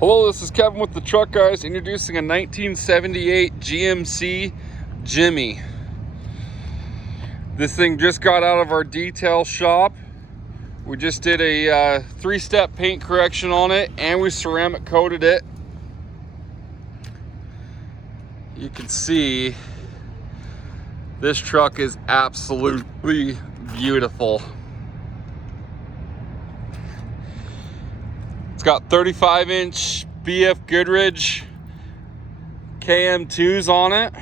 Hello, this is Kevin with the Truck Guys, introducing a 1978 GMC JIMMY. This thing just got out of our detail shop. We just did a 3-step paint correction on it, and we ceramic coated it. You can see this truck is absolutely beautiful. It's got 35-inch Bfgoodrich KM2s on it.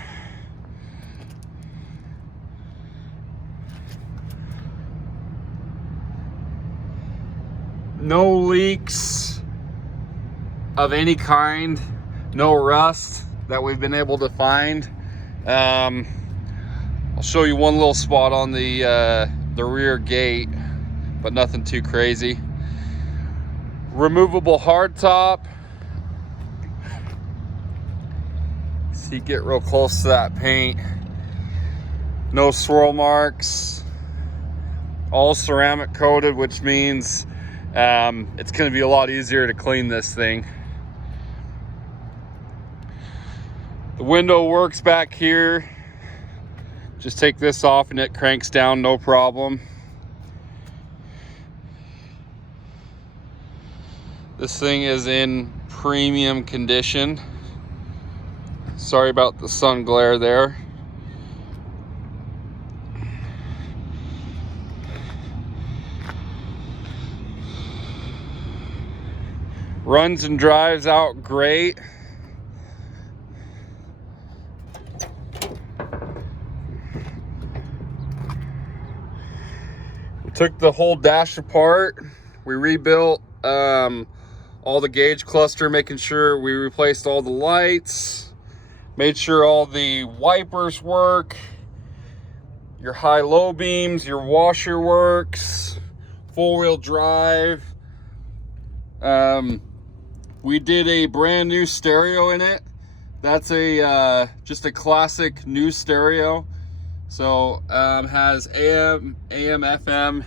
No leaks of any kind, no rust that we've been able to find. I'll show you one little spot on the rear gate, but nothing too crazy. Removable hardtop. So you get real close to that paint. No swirl marks. All ceramic coated, which means it's going to be a lot easier to clean this thing. The window works back here. Just take this off and it cranks down, no problem. This thing is in premium condition. Sorry about the sun glare there. Runs and drives out great. We took the whole dash apart. We rebuilt all the gauge cluster, making sure we replaced all the lights, made sure all the wipers work, your high-low beams, your washer works, four-wheel drive. We did a brand new stereo in it. That's just a classic new stereo. So has AM, FM.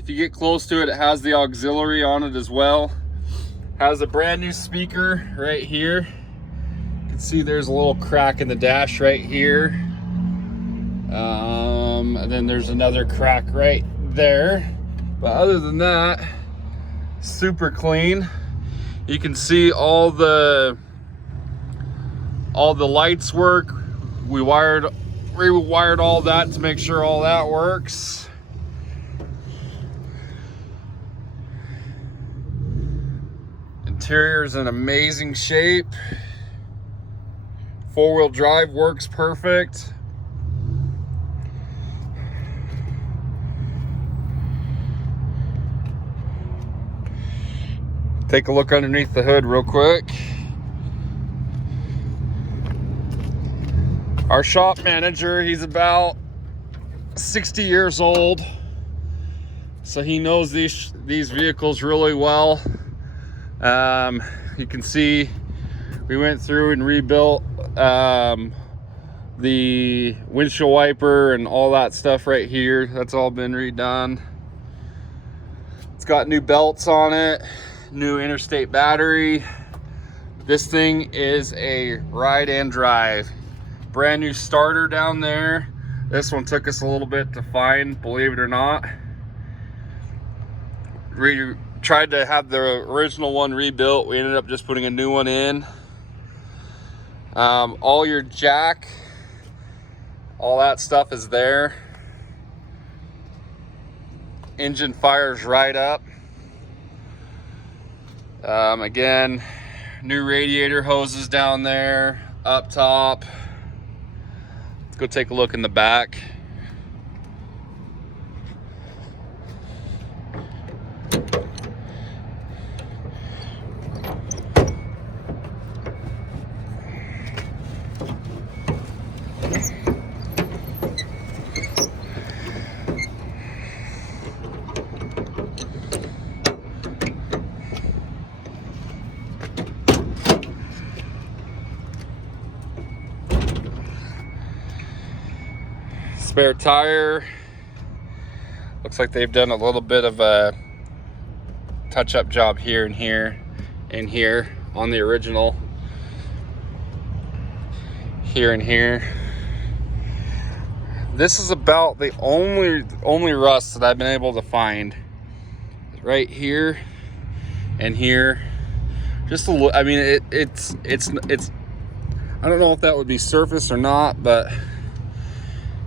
If you get close to it, it has the auxiliary on it as well. Has a brand new speaker right here. You can see there's a little crack in the dash right here. And then there's another crack right there. But other than that, super clean. You can see all the lights work. We rewired all that to make sure all that works. Interior's in amazing shape. Four-wheel drive works perfect. Take a look underneath the hood real quick. Our shop manager, he's about 60 years old, so he knows these vehicles really well. You can see we went through and rebuilt the windshield wiper and all that stuff right here. That's all been redone. It's got new belts on it, new Interstate battery. This thing is a ride and drive. Brand new starter down there. This one took us a little bit to find, believe it or not. We tried to have the original one rebuilt. We ended up just putting a new one in. All your jack, all that stuff is there. Engine fires right up. Again, new radiator hoses down there, up top. Let's go take a look in the back. Spare tire. Looks like they've done a little bit of a touch-up job here and here. in here on the original. Here and here. This is about the only rust that I've been able to find. Right here and here. Just a look. I mean, it's. I don't know if that would be surface or not, but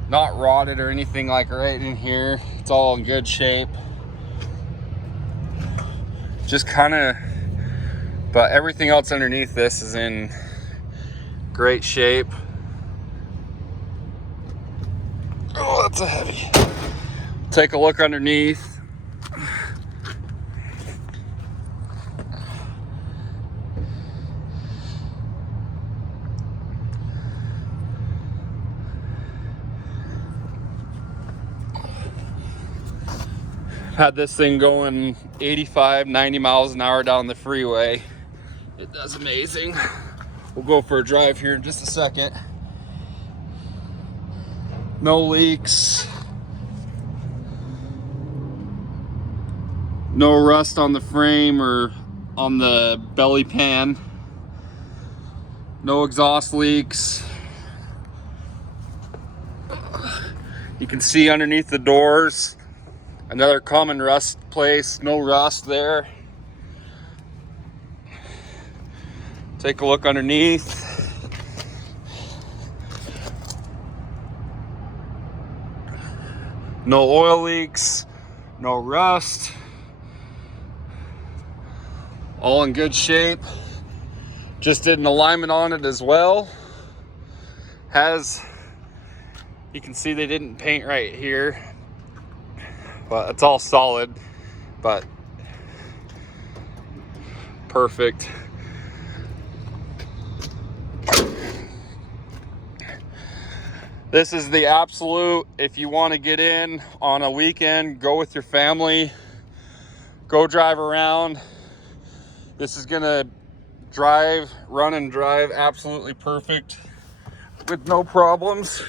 not rotted or anything like right in here. It's all in good shape. Just kind of, but everything else underneath this is in great shape. Oh, that's a heavy. Take a look underneath. Had this thing going 85, 90 miles an hour down the freeway. It does amazing. We'll go for a drive here in just a second. No leaks. No rust on the frame or on the belly pan. No exhaust leaks. You can see underneath the doors. Another common rust place, no rust there. Take a look underneath. No oil leaks, no rust. All in good shape. Just did an alignment on it as well. You can see they didn't paint right here. But it's all solid, but perfect. This is the absolute, if you want to get in on a weekend, go with your family, go drive around. This is gonna run and drive absolutely perfect with no problems.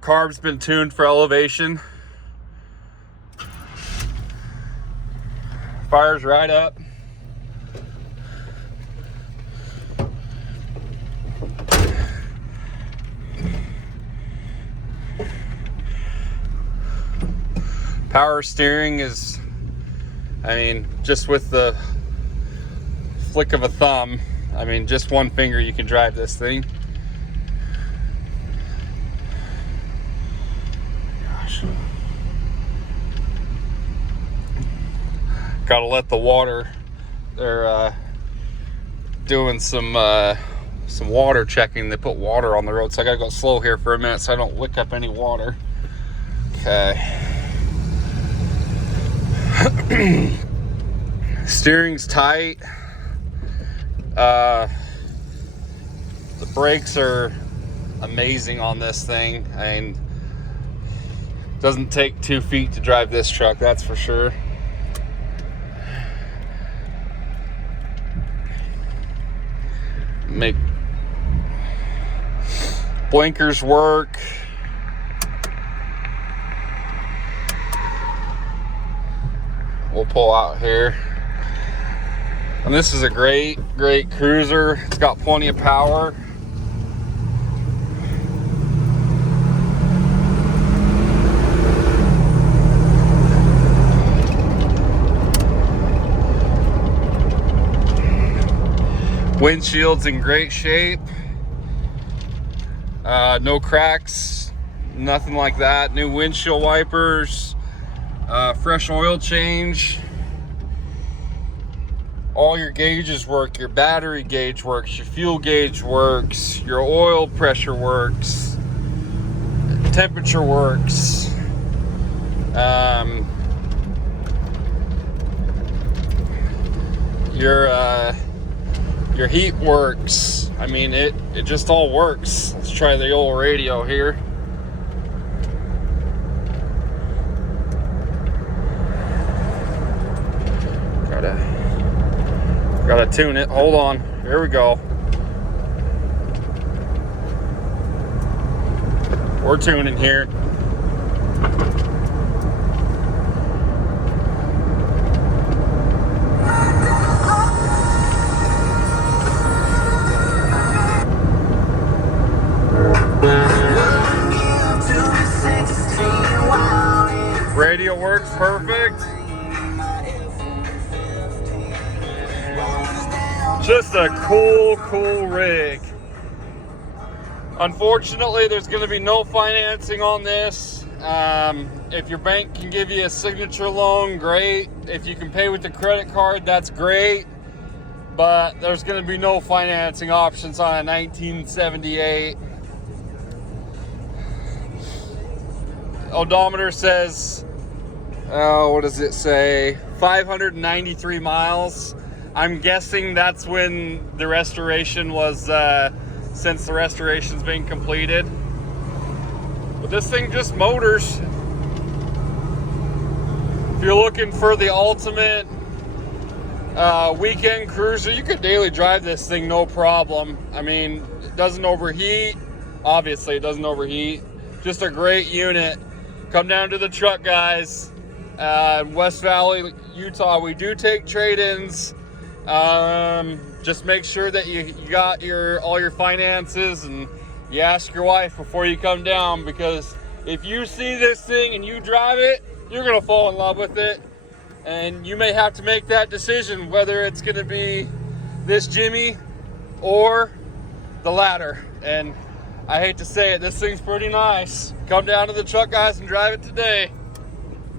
Carb's been tuned for elevation. Fires right up. Power steering is, I mean, just with the flick of a thumb, I mean, just one finger you can drive this thing. Gotta let the water, they're doing some water checking. They put water on the road, so I gotta go slow here for a minute so I don't lick up any water. Okay. Steering's tight. The brakes are amazing on this thing. I mean, doesn't take 2 feet to drive this truck, that's for sure. Make blinkers work. We'll pull out here. And this is a great cruiser. It's got plenty of power. Windshield's in great shape. No cracks, nothing like that. New windshield wipers, fresh oil change. All your gauges work. Your battery gauge works, your fuel gauge works, your oil pressure works, temperature works. Your heat works. I mean, it just all works. Let's try the old radio here. Gotta tune it. Hold on. Here we go. We're tuning here. perfect. Just a cool rig. Unfortunately, there's going to be no financing on this. If your bank can give you a signature loan, great. If you can pay with the credit card, that's great. But there's going to be no financing options on a 1978. Odometer says, what does it say? 593 miles. I'm guessing that's when the restoration was, since the restoration's been completed. But this thing just motors. If you're looking for the ultimate weekend cruiser, you could daily drive this thing no problem. I mean, it doesn't overheat. Obviously, it doesn't overheat. Just a great unit. Come down to the truck, guys. West Valley, Utah, we do take trade-ins. Just make sure that you got all your finances, and you ask your wife before you come down, because if you see this thing and you drive it, you're gonna fall in love with it, and you may have to make that decision whether it's gonna be this Jimmy or the latter. And I hate to say it, this thing's pretty nice. Come down to the truck, guys, and drive it today.